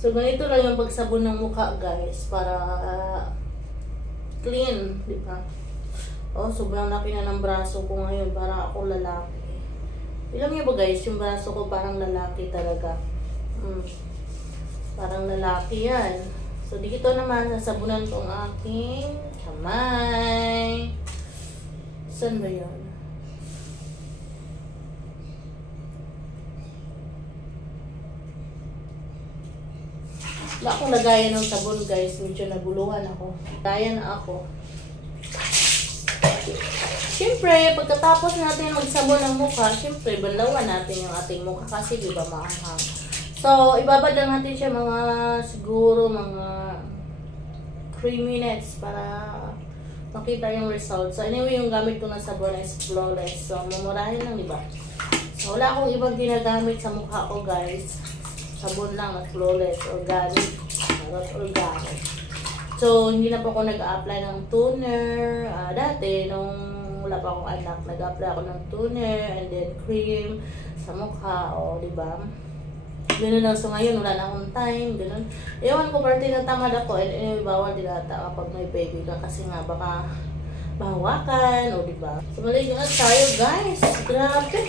So, ganito lang yung pagsabon ng mukha, guys, para clean, di ba? Oh, sobrang laki na ng braso ko ngayon, para ako lalaki. Alam niyo ba, guys, yung braso ko parang lalaki talaga. Parang lalaki yan. So, dito naman, nasabunan ko ang aking kamay. Saan ba yun? Wala akong lagayan ng sabon, guys. Medyo naguluhan ako. Lagayan na ako. Siyempre, pagkatapos natin magsabon ng mukha, siyempre, banlawan natin yung ating mukha kasi di ba maanghang. So, ibabad lang natin siya siguro mga 3 minutes para makita yung result. So, anyway, yung gamit ko na sabon is Flawless. So, mumurahin lang, di ba? So, wala akong ibang ginagamit sa mukha ko, guys. Sabon lang at Flawless, organic, organic. So, hindi na po ako nag-a-apply ng toner. Dati, nung wala pa akong anak, nag-a-apply ako ng toner and then cream sa mukha, o, diba? Ganun lang. So, ngayon, wala na akong time, ganun. Ewan ko, parte na tamad ako, and anyway, bawal din ata kapag may baby ka kasi nga, baka mahawakan, o, diba? So, maliit na tayo, guys. Grabe.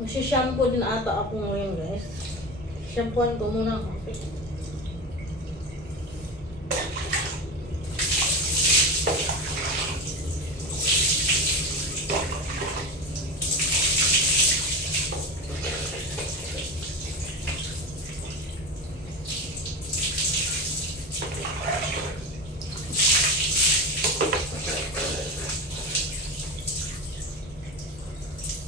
Magsishampoo din ata ako ngayon, guys. Shampooan ko muna ang kape.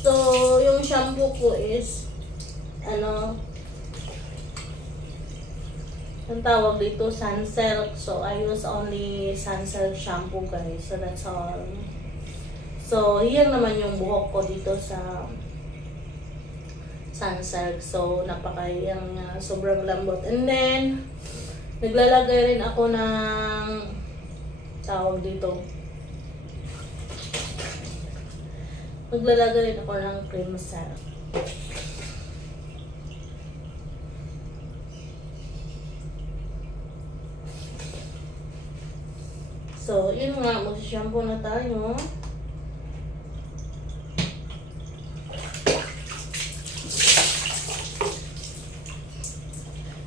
So, yung shampoo ko is, ang tawag dito, Sunsilk. So, I use only Sunsilk shampoo, guys. So, that's all. So, yan naman yung buhok ko dito sa Sunsilk. So, napakayang sobrang lambot. And then, naglalagay rin ako ng tawag dito. Maglalagay rin ako ng cream serum. So, yun nga. Mag-shampoo na tayo.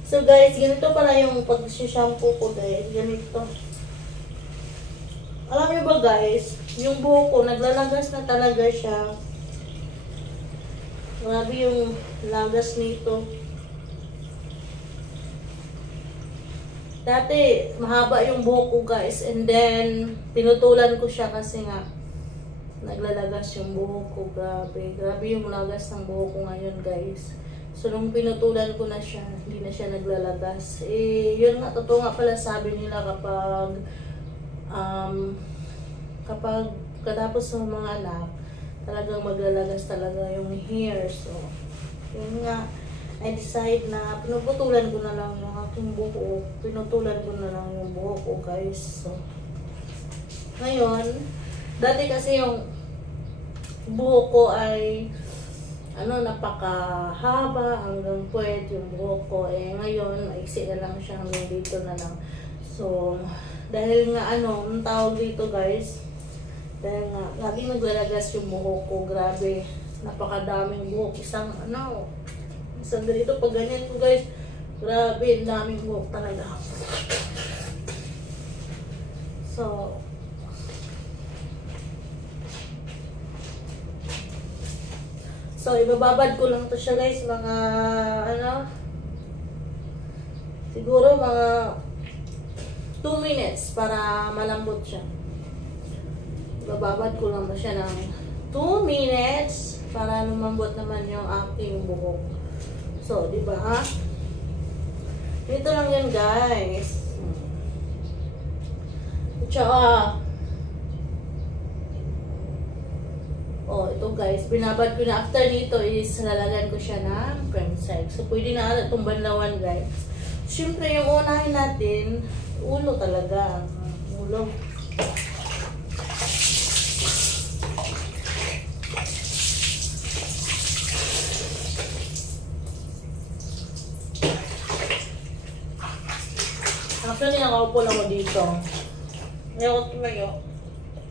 So, guys, ganito pala yung pag-shampoo ko, guys. Ganito. Alam niyo ba, guys? Yung buhok ko, naglalagas na talaga siya. Grabe yung lagas nito. Dati, mahaba yung buhok ko, guys. And then, pinutulan ko siya kasi nga, naglalagas yung buhok ko. Grabe. Grabe yung lagas ng buhok ko ngayon, guys. So, nung pinutulan ko na siya, hindi na siya naglalagas. Eh, yun nga, totoo nga pala sabi nila kapag katapos ng mga anak, talagang maglalagas talaga yung hair. So, yun nga, I decide na pinuputulan ko na lang yung aking buhok. Pinutulan ko na lang yung buhok ko, guys. So, ngayon, dati kasi yung buhok ko ay napakahaba hanggang puwet yung buhok ko. Eh, ngayon, maiksi na lang siya hanggang dito na lang. So, dahil nga ang tawag dito, guys, dahil nga, lagi naglalagas yung buhok ko, grabe, napakadaming buhok, isang ganito, pag ganyan ko, guys, grabe, ang daming buhok talaga. So, ibababad ko lang to siya, guys, mga, siguro mga 2 minutes para malambot siya. Bababad ko lang ba siya ng 2 minutes para lumambot naman yung aking buhok. So, di ba? Ito lang yan, guys. Tsaka, oh, ito guys, binabad ko na. After nito is lalagyan ko siya ng cream silk. So, pwede na itong banlawan guys. Siyempre, yung unahin natin, ulo talaga. Ulo. Actually, nakaupo lang ako dito. Ngayon ko tumayo.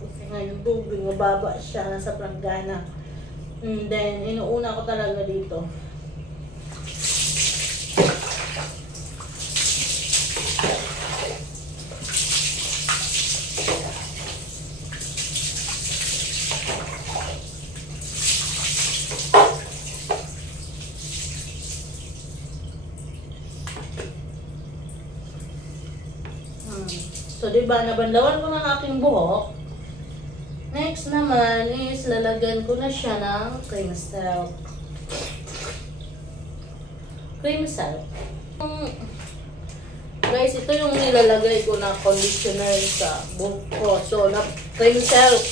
Kasi nga yung tubig, mababa siya, nasa planggana. And then, inuuna ko talaga dito. So, diba, nabanlawan ko ng aking buhok. Next naman is lalagyan ko na siya ng cream silk. Cream silk. Guys, ito yung nilalagay ko na conditioner sa buhok ko. So, cream silk.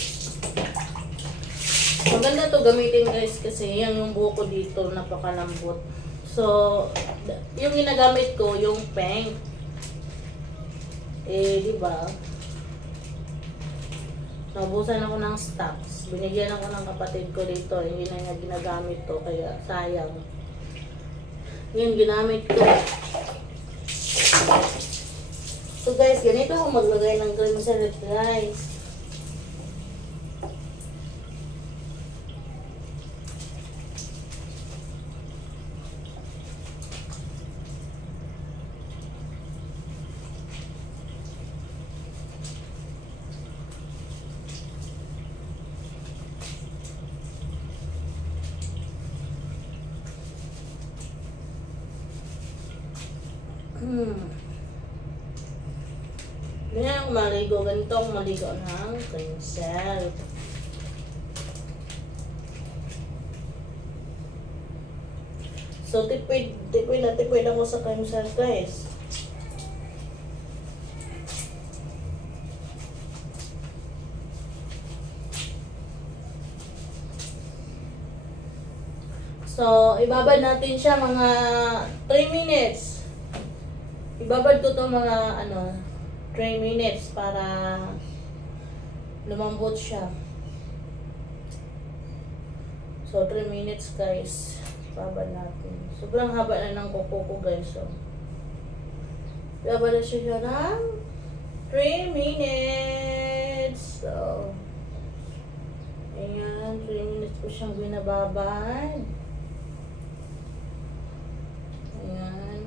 Maganda to gamitin guys kasi yan yung buhok ko dito, napakalambot. So, yung ginagamit ko, yung pink. Diba? Nabusan ako ng stocks. Binigyan ako ng kapatid ko dito. Hindi na niya ginagamit to, kaya sayang. Yun, ginamit ko. So guys, ganito ako maglagay ng cream silk guys. Ganyan ako maligo. Ganito ako maligo ng cream silk. So, tipid ako sa cream silk guys. So, ibabad natin siya mga 3 minutes. Ibabad ko to mga 3 minutes para lumambot siya. So, 3 minutes guys. Ibabad natin. Sobrang haba na ng kuko ko guys. So, ibabad na siya ng 3 minutes. So, ayan. 3 minutes ko siyang binababad. Ayan.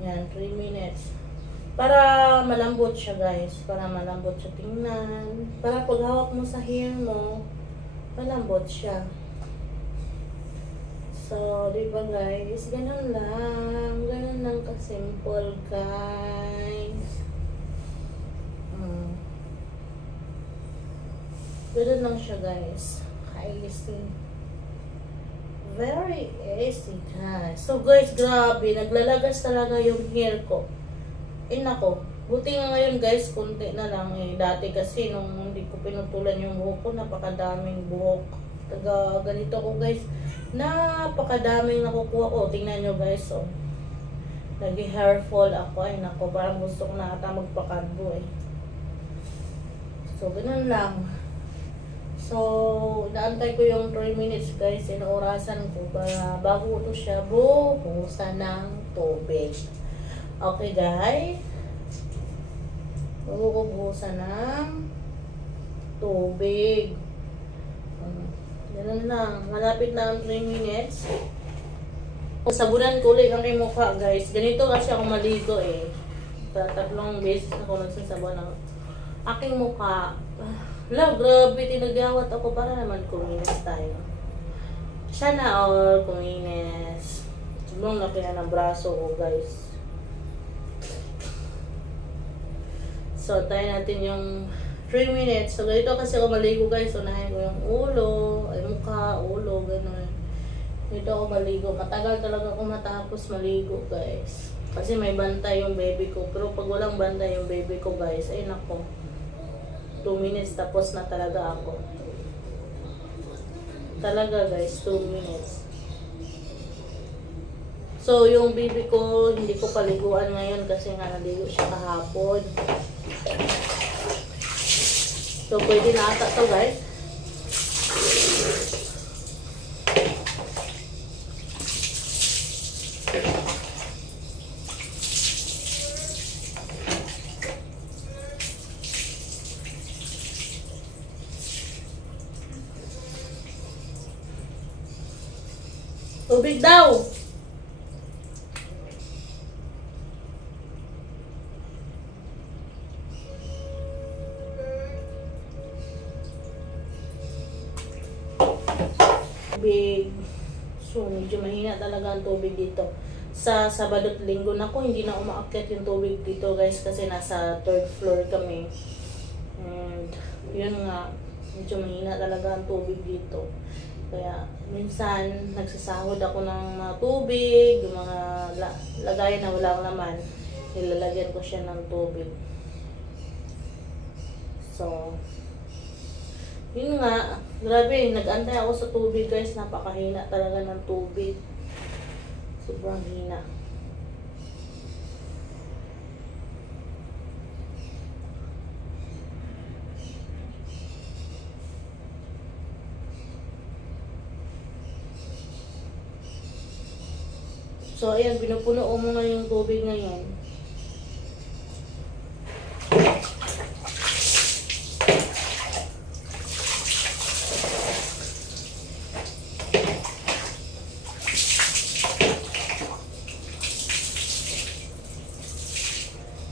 Yan, 3 minutes. Para malambot siya guys. Para malambot siya tingnan. Para pag hawak mo sa hair mo, malambot siya. So, diba guys? Ganun lang. Ganun lang ka-simple guys. Ganun lang siya guys. Ka-easy. Very easy guys. So guys, grabe. Naglalagas talaga yung hair ko. Nako. Buti nga ngayon guys, konti na lang Dati kasi nung hindi ko pinutulan yung buhok ko, napakadaming buhok. Taga ganito ko guys. Napakadaming nakukuha ko. Tingnan nyo guys. Oh. Nag-hair fall ako. Nako. Parang gusto ko na ata magpakadbo So, ganun lang. So, naantay ko yung 3 minutes guys. Inuurasan ko para bago ito siya buhusan ng tubig. Okay guys. Bago ko buhusan ng tubig. Ganun lang. Malapit na ang 3 minutes. Sabunan ko ulit ang aking mukha guys. Ganito kasi ako maligo Tatlong beses ako nagsasabon ng aking mukha. Grabe, tinagawat ako para naman kuminis tayo. Sana all kuminis. Sobrang laki na ng braso ko, guys. So, tayo natin yung 3 minutes. So, ganito kasi ako maligo, guys. Unahin ko yung ulo, mukha, ulo, gano'n. Dito ako maligo. Matagal talaga ako matapos maligo, guys. Kasi may bantay yung baby ko. Pero pag walang bantay yung baby ko guys, ay nako. 2 minutes tapos na talaga ako. Talaga guys, 2 minutes. So, yung baby ko, hindi ko paliguan ngayon kasi nga naligo siya kahapon. So, pwede na ata to guys. Tubig daw! Tubig. So, medyo mahina talaga ang tubig dito. Sa Sabado at Linggo na ko, hindi na umaakyat yung tubig dito guys kasi nasa 3rd floor kami. And, yun nga, medyo mahina talaga ang tubig dito. Kaya, minsan, nagsasahod ako ng mga tubig, yung mga lagayan na walang laman, nilalagyan ko siya ng tubig. So, yun nga, grabe, nag-antay ako sa tubig guys, napakahina talaga ng tubig. Sobrang hina. So, ayan, pinupuno ko muna yung tubig ngayon.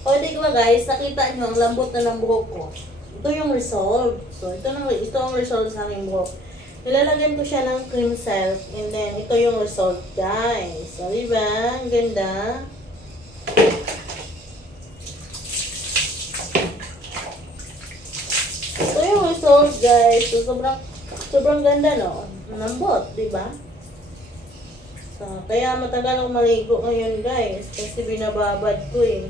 O, di ba guys, nakita nyo ang lambot na ng buhok ko. Ito yung result. So, ito ang result sa aking buhok. Nilalagyan ko siya ng cream silk. And then, ito yung result, guys. So, diba? Ang ganda. Ito yung result, guys. So, sobrang ganda, no? Lambot, diba? So, kaya matagal akong maligo ngayon, guys. Kasi binababad ko, eh.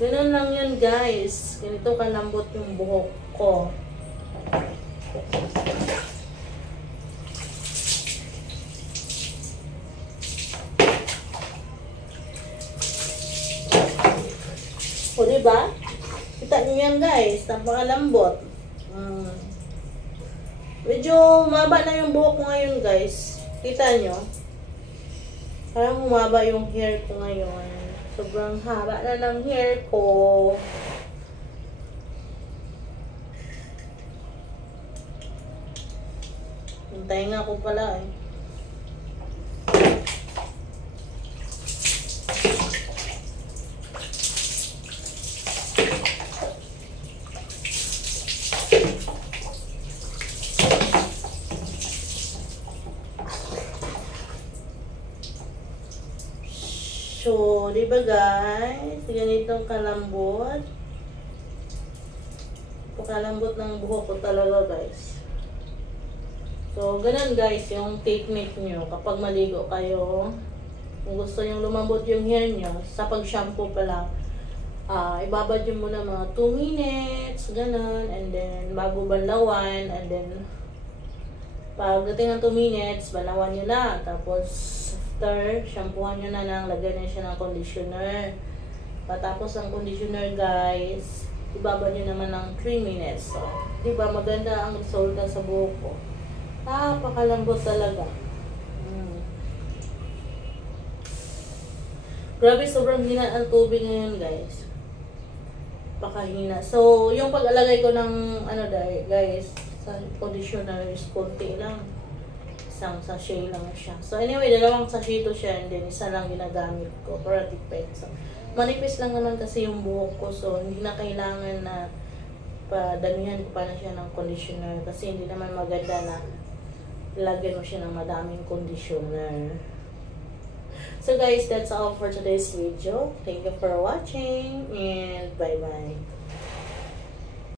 Ganun lang yun guys. Ganito kalambot yung buhok ko. O diba? Kita nyo yan guys. Napakalambot. Medyo humaba na yung buhok ko ngayon guys. Kita nyo? Parang humaba yung hair ko ngayon. Sobrang haba na ng hair ko. Hintayin nga ko pala eh. So, di ba guys? Ganitong kalambot. Pakalambot ng buhok ko talaga guys. So, ganun guys yung technique nyo kapag maligo kayo. Kung gusto nyo lumambot yung hair nyo, sa pag-shampoo pa lang, ibabad nyo muna mga 2 minutes, ganun. And then, bago banlawan. And then, pagdating ng 2 minutes, banlawan nyo na. Tapos, after, shampoohan nyo na lang, lagyan nyo siya ng conditioner. Patapos ang conditioner guys, ibaba nyo naman ng 3 minutes. So, diba maganda ang resulta sa buhok ko. Napakalambot talaga. Grabe, sobrang hina ang tubig ngayon guys. Pakahina. So, yung pag-alagay ko ng ano guys, sa conditioner is konti lang. Isang sachet lang siya. So anyway, 2 sachet to siya and then isa lang ginagamit ko para tipid. So manipis lang naman kasi yung buhok ko so hindi na kailangan na padamihan ko pa na siya ng conditioner kasi hindi naman maganda na lagyan mo siya ng madaming conditioner. So guys, that's all for today's video. Thank you for watching and bye-bye.